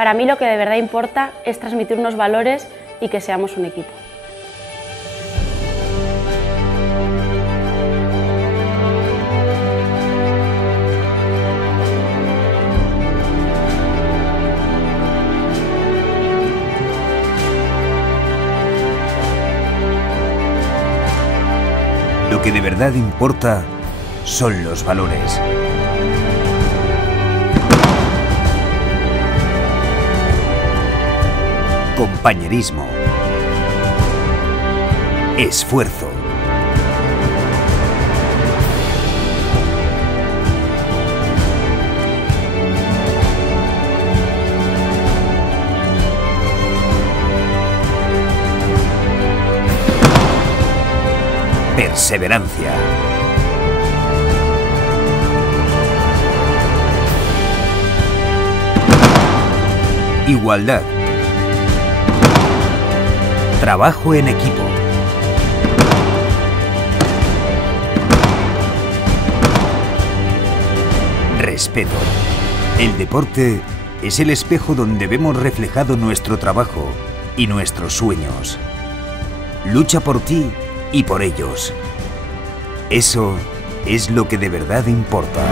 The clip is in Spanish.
Para mí lo que de verdad importa es transmitir unos valores y que seamos un equipo. Lo que de verdad importa son los valores. Compañerismo. Esfuerzo. Perseverancia. Igualdad. Trabajo en equipo. Respeto. El deporte es el espejo donde vemos reflejado nuestro trabajo y nuestros sueños. Lucha por ti y por ellos. Eso es lo que de verdad importa.